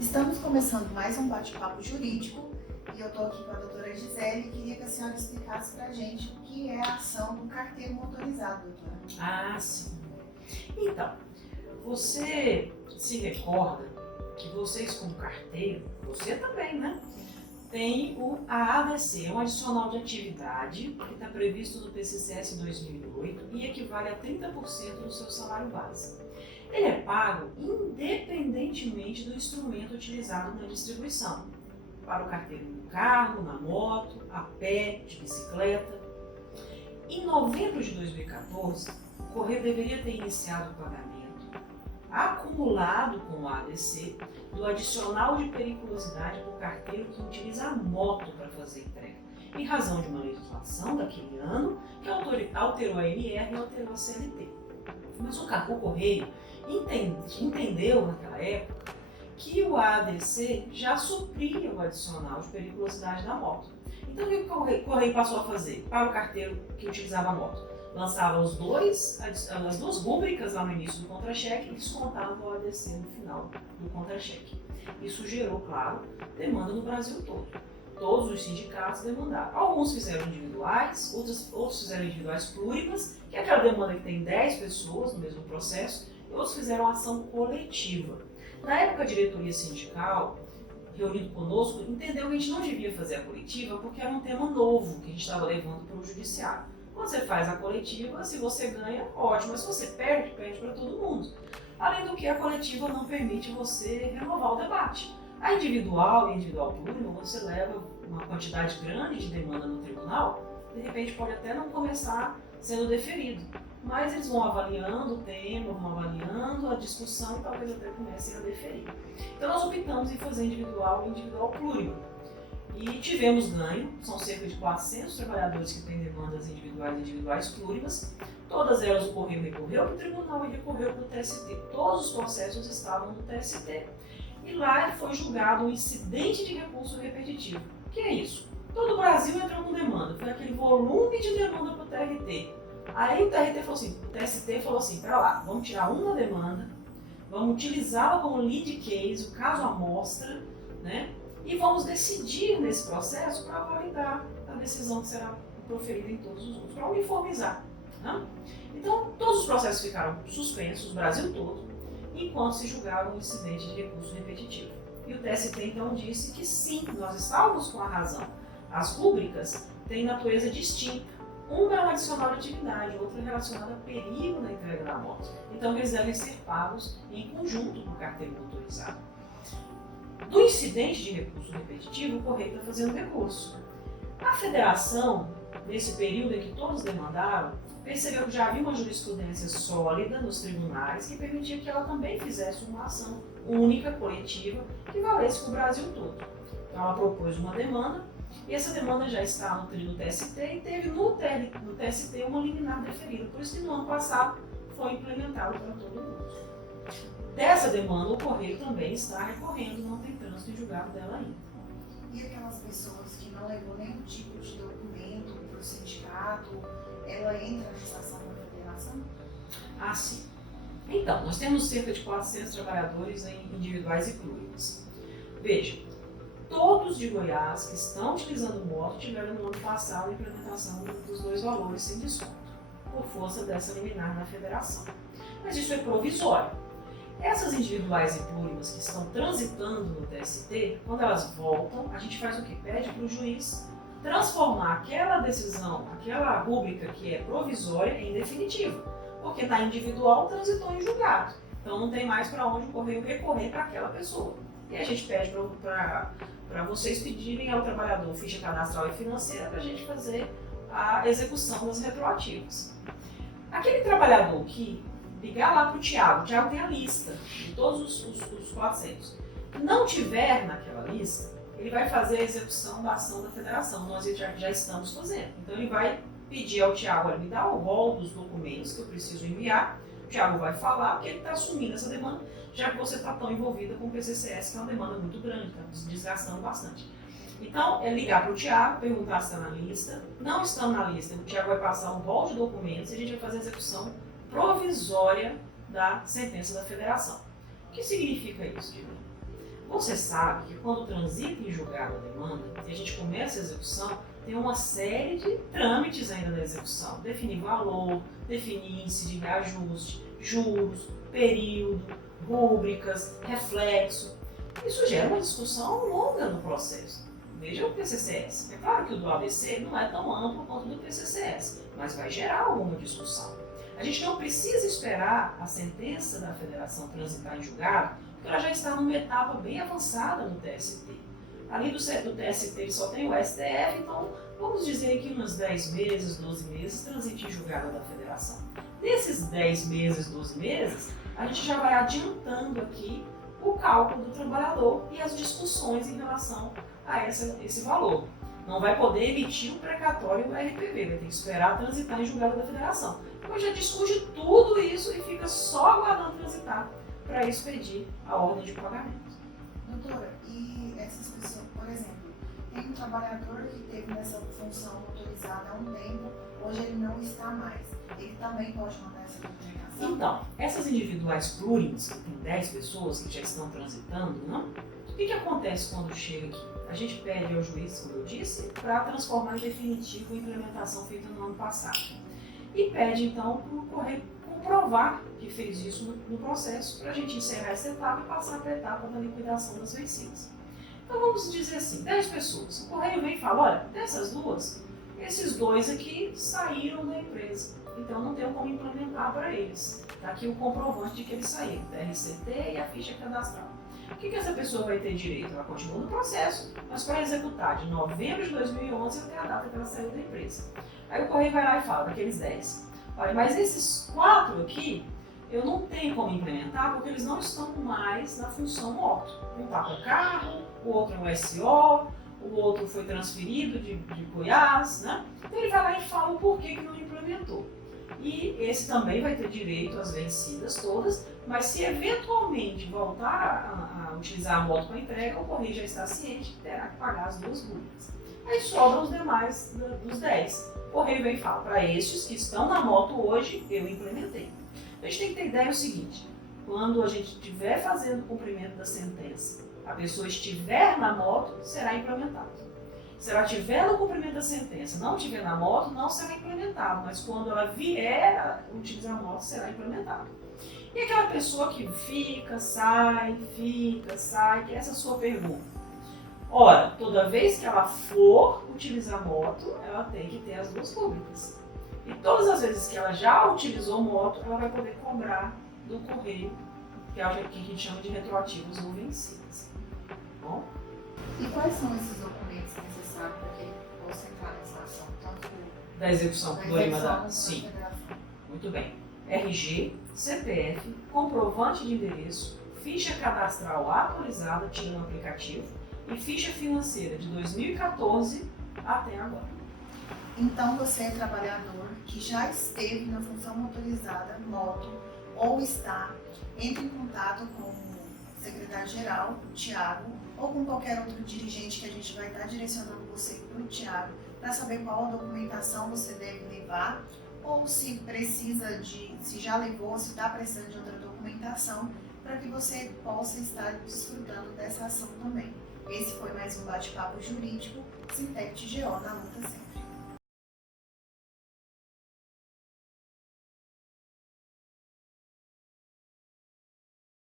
Estamos começando mais um bate-papo jurídico e eu estou aqui com a doutora Gisele e queria que a senhora explicasse para a gente o que é a ação do carteiro motorizado, doutora. Ah, sim. Então, você se recorda que vocês como carteiro, você também, né? Tem a ADC, um adicional de atividade que está previsto no PCCS 2008 e equivale a 30% do seu salário base. Ele é pago independentemente do instrumento utilizado na distribuição, para o carteiro no carro, na moto, a pé, de bicicleta. Em novembro de 2014, o Correio deveria ter iniciado o pagamento acumulado com o ADC do adicional de periculosidade para o carteiro que utiliza a moto para fazer entrega, em razão de uma legislação daquele ano que alterou a NR e alterou a CLT. Mas o Correio entendeu naquela época que o ADC já supria o adicional de periculosidade da moto. Então o que o Correio passou a fazer para o carteiro que utilizava a moto? Lançava as duas rúbricas lá no início do contra-cheque e descontava o ADC no final do contra-cheque. Isso gerou, claro, demanda no Brasil todo. Todos os sindicatos demandaram. Alguns fizeram individuais, outros fizeram individuais plúribas, que é aquela demanda que tem 10 pessoas no mesmo processo, e outros fizeram ação coletiva. Na época, a diretoria sindical, reunido conosco, entendeu que a gente não devia fazer a coletiva porque era um tema novo que a gente estava levando para o judiciário. Quando você faz a coletiva, se você ganha, ótimo, mas se você perde, perde para todo mundo. Além do que, a coletiva não permite você renovar o debate. A individual e individual plúrico, você leva uma quantidade grande de demanda no tribunal, de repente pode até não começar sendo deferido, mas eles vão avaliando o tema, vão avaliando a discussão e talvez até comecem a deferir. Então nós optamos em fazer individual e individual plúrico. E tivemos ganho, são cerca de 400 trabalhadores que têm demandas individuais e individuais plúribas. Todas elas o Correio recorreu para o tribunal e recorreu para o TST. Todos os processos estavam no TST. E lá foi julgado um incidente de recurso repetitivo. O que é isso? Todo o Brasil entrou com demanda, foi aquele volume de demanda para o TRT. Aí o TST falou assim, para lá, vamos tirar uma demanda, vamos utilizá-la como lead case, o caso amostra, né? E vamos decidir nesse processo para validar a decisão que será proferida em todos os outros, para uniformizar. Né? Então, todos os processos ficaram suspensos, o Brasil todo, enquanto se julgava um incidente de recurso repetitivo. E o TST então disse que sim, nós estávamos com a razão. As rúbricas têm natureza distinta. Uma é um adicional de atividade, outra é relacionada a perigo na entrega da moto. Então, eles devem ser pagos em conjunto com o carteiro motorizado. Do incidente de recurso repetitivo, o Correio está fazendo recurso. A federação, nesse período em que todos demandaram, percebeu que já havia uma jurisprudência sólida nos tribunais que permitia que ela também fizesse uma ação única, coletiva, que valesse para o Brasil todo. Então ela propôs uma demanda, e essa demanda já está no TST e teve no TST uma liminar deferida. Por isso que no ano passado foi implementado para todo mundo. Dessa demanda, o Correio também está recorrendo, não tem trânsito em julgado dela ainda. E aquelas pessoas que não levou nenhum tipo de documento para o sindicato, ela entra na estação da federação? Ah, sim. Então, nós temos cerca de 400 trabalhadores em individuais e plúribas. Veja, todos de Goiás que estão utilizando moto tiveram no ano passado a implementação dos dois valores sem desconto, por força dessa liminar na federação. Mas isso é provisório. Essas individuais e plúribas que estão transitando no TST, quando elas voltam, a gente faz o quê? Pede para o juiz transformar aquela decisão, aquela rúbrica que é provisória em definitiva, porque na individual transitou em julgado. Então não tem mais para onde o Correio recorrer para aquela pessoa. E a gente pede para vocês pedirem ao trabalhador ficha cadastral e financeira para a gente fazer a execução das retroativas. Aquele trabalhador que ligar lá para o Thiago tem a lista de todos os 400. Não tiver naquela lista, ele vai fazer a execução da ação da federação, nós já estamos fazendo. Então ele vai pedir ao Thiago, olha, me dá o rol dos documentos que eu preciso enviar, o Thiago vai falar, porque ele está assumindo essa demanda, já que você está tão envolvida com o PCCS, que é uma demanda muito grande, está desgastando bastante. Então, é ligar para o Thiago, perguntar se está na lista. Não estando na lista, o Thiago vai passar um rol de documentos e a gente vai fazer a execução provisória da sentença da federação. O que significa isso, Divina? Você sabe que quando transita em julgado a demanda e a gente começa a execução, tem uma série de trâmites ainda da execução. Definir valor, definir índice de reajuste, juros, período, rúbricas, reflexo. Isso gera uma discussão longa no processo. Veja o PCCS. É claro que o do ABC não é tão amplo quanto o do PCCS, mas vai gerar alguma discussão. A gente não precisa esperar a sentença da federação transitar em julgado, porque ela já está numa etapa bem avançada no TST. Além do TST, ele só tem o STF, então vamos dizer que uns 10 meses, 12 meses, transite em julgado da federação. Nesses 10 meses, 12 meses, a gente já vai adiantando aqui o cálculo do trabalhador e as discussões em relação a esse valor. Não vai poder emitir um precatório no RPV, vai ter que esperar transitar em julgado da federação. Então já discute tudo isso e fica só aguardando transitar para expedir a ordem de pagamento. Doutora, e essas pessoas, por exemplo, tem um trabalhador que teve nessa função autorizada há um tempo, hoje ele não está mais. Ele também pode mandar essa comunicação? Então, essas individuais plurins, que tem 10 pessoas que já estão transitando, não? O que acontece quando chega aqui? A gente pede ao juiz, como eu disse, para transformar em definitivo a implementação feita no ano passado. E pede, então, para o Correio comprovar que fez isso no processo, para a gente encerrar essa etapa e passar para a etapa da liquidação das vencidas. Então, vamos dizer assim, 10 pessoas. O Correio vem e fala, olha, dessas duas, esses 2 aqui saíram da empresa. Então, não tem como implementar para eles. Está aqui o comprovante de que eles saíram, da RCT e a ficha cadastral. O que essa pessoa vai ter direito? Ela continua no processo, mas para executar de novembro de 2011 até a data que ela saiu da empresa. Aí o Correio vai lá e fala, daqueles 10, olha, mas esses 4 aqui, eu não tenho como implementar porque eles não estão mais na função moto. Um está com carro, o outro é um SO, o outro foi transferido de Goiás, né? Então ele vai lá e fala o porquê que não implementou. E esse também vai ter direito às vencidas todas, mas se eventualmente voltar a utilizar a moto para entrega, o Correio já está ciente que terá que pagar as 2 multas. Aí sobram os demais dos 10. O Correio vem e fala, para estes que estão na moto hoje, eu implementei. A gente tem que ter ideia o seguinte, quando a gente estiver fazendo o cumprimento da sentença, a pessoa estiver na moto, será implementado. Se ela estiver no cumprimento da sentença, não estiver na moto, não será implementado, mas quando ela vier a utilizar a moto, será implementado. E aquela pessoa que fica, sai, que é essa a sua pergunta. Ora, toda vez que ela for utilizar a moto, ela tem que ter as 2 públicas. E todas as vezes que ela já utilizou moto, ela vai poder cobrar do Correio, que é o que a gente chama de retroativos ou vencidos. Bom? E quais são esses documentos necessários para que ele possa entrar nessa ação? Tanto Da execução da do execução da Sim, federação? muito bem. RG, CPF, comprovante de endereço, ficha cadastral atualizada, tirando o aplicativo, e ficha financeira de 2014 até agora. Então você é trabalhador que já esteve na função motorizada, moto, ou está, entre em contato com o secretário-geral, o Tiago, ou com qualquer outro dirigente que a gente vai estar direcionando você para o Tiago, para saber qual a documentação você deve levar, ou se precisa se já levou, se está precisando de outra documentação, para que você possa estar desfrutando dessa ação também. Esse foi mais um bate-papo jurídico, Sintec TGO na luta sempre.